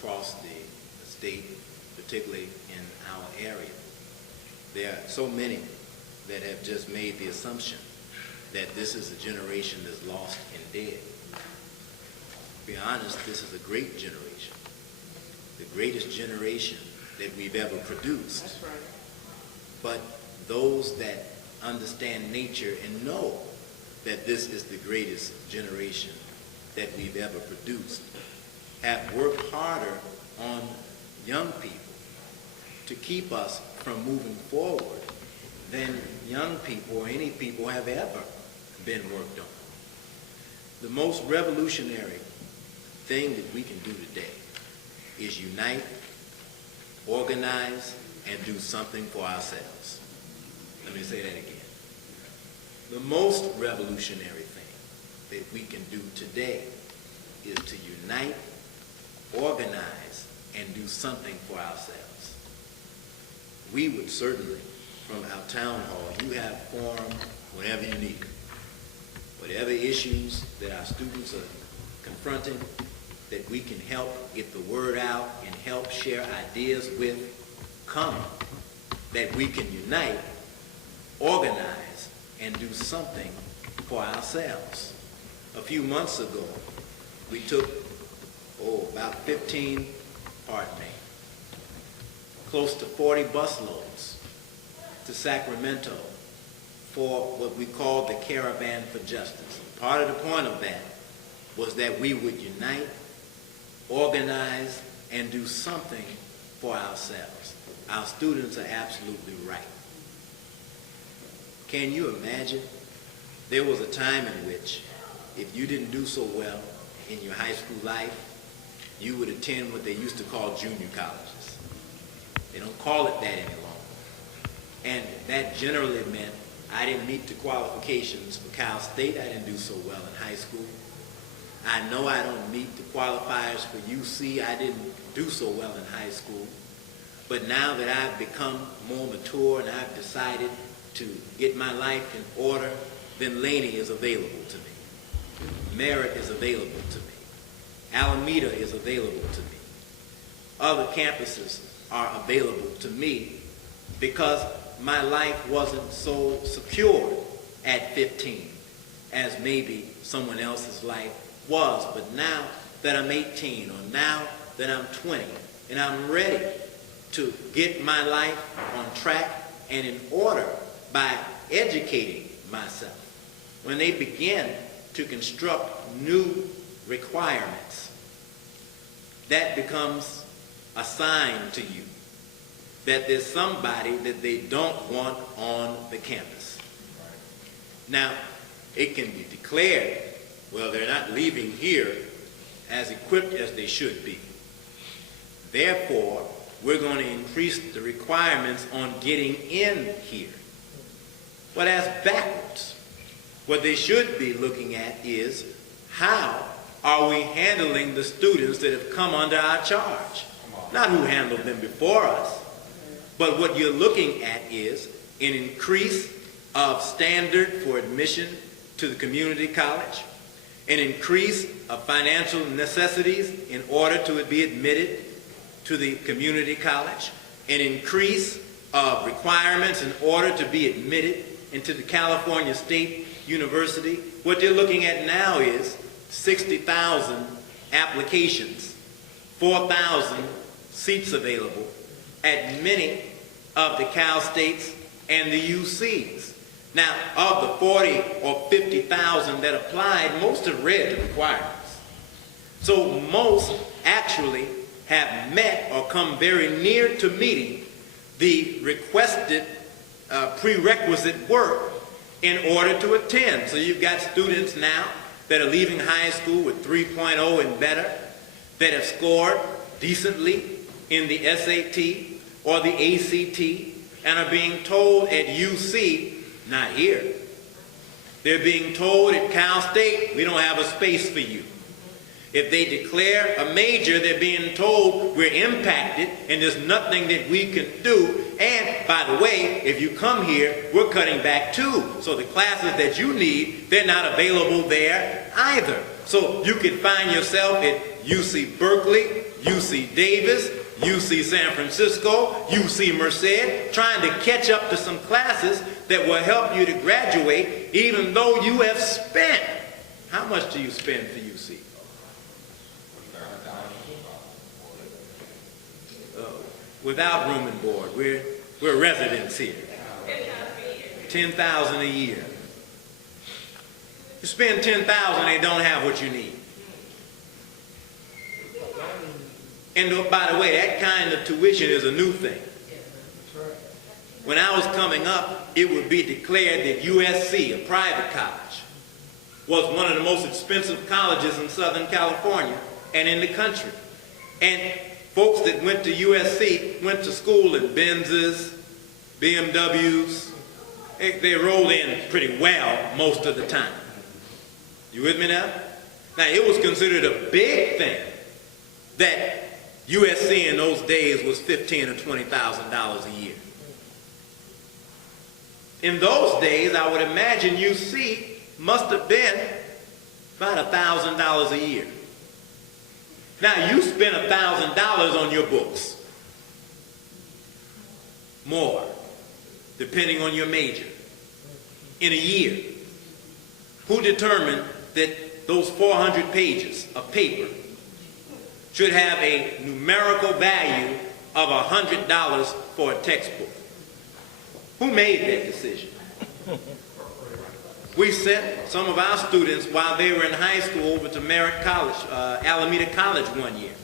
across the state, particularly in our area. There are so many that have just made the assumption that this is a generation that's lost and dead. To be honest, this is a great generation, the greatest generation that we've ever produced. That's right. But those that understand nature and know that this is the greatest generation that we've ever produced have worked harder on young people to keep us from moving forward than young people or any people have ever been worked on. The most revolutionary thing that we can do today is unite, organize, and do something for ourselves. Let me say that again. The most revolutionary thing that we can do today is to unite, organize, and do something for ourselves. We would certainly, from our town hall, you have forum whenever you need it. Whatever issues that our students are confronting, that we can help get the word out and help share ideas with, come, that we can unite, organize, and do something for ourselves. A few months ago, we took, about 15, close to 40 busloads to Sacramento for what we call the Caravan for Justice. Part of the point of that was that we would unite, organize, and do something for ourselves. Our students are absolutely right. Can you imagine? There was a time in which if you didn't do so well in your high school life, you would attend what they used to call junior colleges. They don't call it that any longer. And that generally meant I didn't meet the qualifications for Cal State. I didn't do so well in high school. I know I don't meet the qualifiers for UC. I didn't do so well in high school. But now that I've become more mature and I've decided to get my life in order, then Laney is available to me. Merritt is available to me. Alameda is available to me. Other campuses are available to me because my life wasn't so secure at 15 as maybe someone else's life was. But now that I'm 18 or now that I'm 20 and I'm ready to get my life on track and in order by educating myself, when they begin to construct new requirements, that becomes a sign to you that there's somebody that they don't want on the campus. Now, it can be declared, well, they're not leaving here as equipped as they should be. Therefore, we're going to increase the requirements on getting in here. Well, that's backwards. What they should be looking at is how are we handling the students that have come under our charge? Not who handled them before us, but what you're looking at is an increase of standard for admission to the community college, an increase of financial necessities in order to be admitted to the community college, an increase of requirements in order to be admitted into the California State University. What they're looking at now is 60,000 applications, 4,000 seats available at many of the Cal States and the UCs. Now, of the 40 or 50,000 that applied, most have read the requirements. So most actually have met or come very near to meeting the requested prerequisite work in order to attend. So you've got students now that are leaving high school with 3.0 and better, that have scored decently in the SAT or the ACT, and are being told at UC, not here. They're being told at Cal State, we don't have a space for you. If they declare a major, they're being told we're impacted and there's nothing that we can do. And by the way, if you come here, we're cutting back too. So the classes that you need, they're not available there either. So you can find yourself at UC Berkeley, UC Davis, UC San Francisco, UC Merced, trying to catch up to some classes that will help you to graduate, even though you have spent. How much do you spend for UC? Without room and board, we're residents here. $10,000 a year. You spend $10,000 and don't have what you need. And by the way, that kind of tuition is a new thing. When I was coming up, it would be declared that USC, a private college, was one of the most expensive colleges in Southern California and in the country. And folks that went to USC went to school in Benzes, BMWs. They rolled in pretty well most of the time. You with me now? Now, it was considered a big thing that USC in those days was $15,000 or $20,000 a year. In those days, I would imagine UC must have been about $1,000 a year. Now, you spend $1,000 on your books. More, depending on your major, in a year. Who determined that those 400 pages of paper should have a numerical value of $100 for a textbook? Who made that decision? We sent some of our students while they were in high school over to Merritt College, Alameda College one year.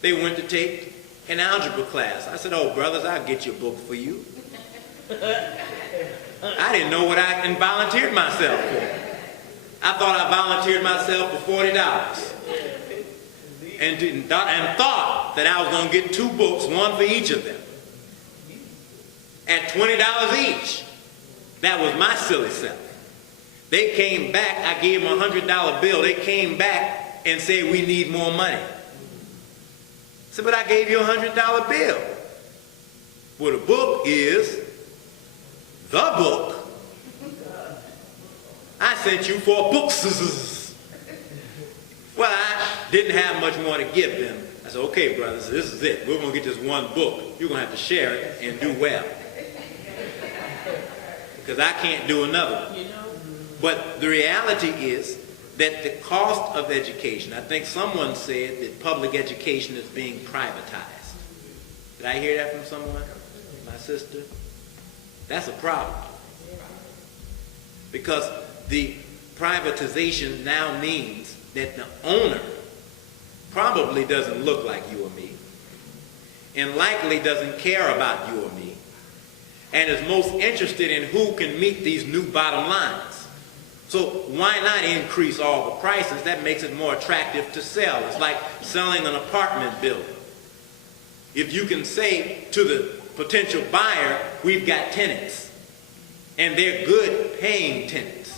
They went to take an algebra class. I said, "Oh, brothers, I'll get you a book for you." I didn't know what I volunteered myself for. I thought I volunteered myself for $40 and thought that I was going to get 2 books, one for each of them, at $20 each. That was my silly self. They came back, I gave them a $100 bill. They came back and said, "We need more money." I said, "But I gave you a $100 bill." Well, the book is the book. I sent you 4 books. Well, I didn't have much more to give them. I said, "Okay, brothers, this is it. We're going to get this one book. You're going to have to share it and do well, because I can't do another one." But the reality is that the cost of education, I think someone said that public education is being privatized. Did I hear that from someone? My sister? That's a problem. Because the privatization now means that the owner probably doesn't look like you or me, and likely doesn't care about you or me, and is most interested in who can meet these new bottom lines. So why not increase all the prices? That makes it more attractive to sell. It's like selling an apartment building. If you can say to the potential buyer, "We've got tenants, and they're good paying tenants,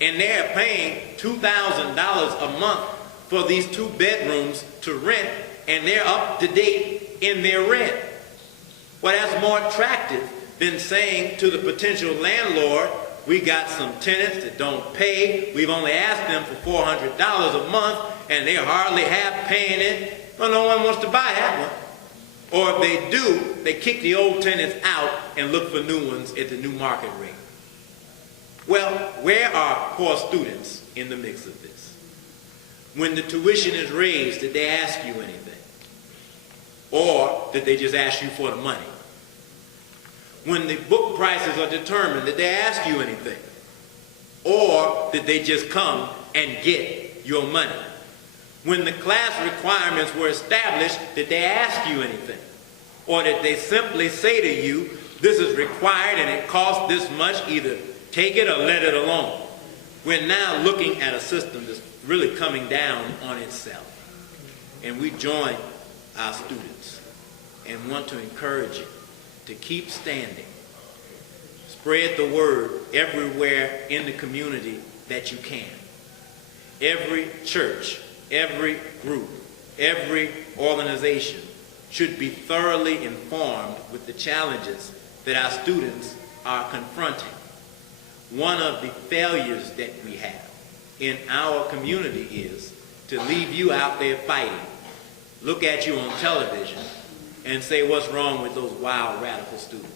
and they're paying $2,000 a month for these 2 bedrooms to rent, and they're up to date in their rent." Well, that's more attractive than saying to the potential landlord, "We got some tenants that don't pay. We've only asked them for $400 a month, and they're hardly half paying it." Well, no one wants to buy that one. Or if they do, they kick the old tenants out and look for new ones at the new market rate. Well, where are poor students in the mix of this? When the tuition is raised, did they ask you anything? Or did they just ask you for the money? When the book prices are determined, did they ask you anything? Or did they just come and get your money? When the class requirements were established, did they ask you anything? Or did they simply say to you, "This is required and it costs this much, either take it or let it alone"? We're now looking at a system that's really coming down on itself. And we join our students and want to encourage you to keep standing. Spread the word everywhere in the community that you can. Every church, every group, every organization should be thoroughly informed with the challenges that our students are confronting. One of the failures that we have in our community is to leave you out there fighting look at you on television and say what's wrong with those wild radical students.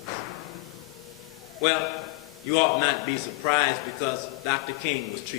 Well, you ought not be surprised because Dr. King was treated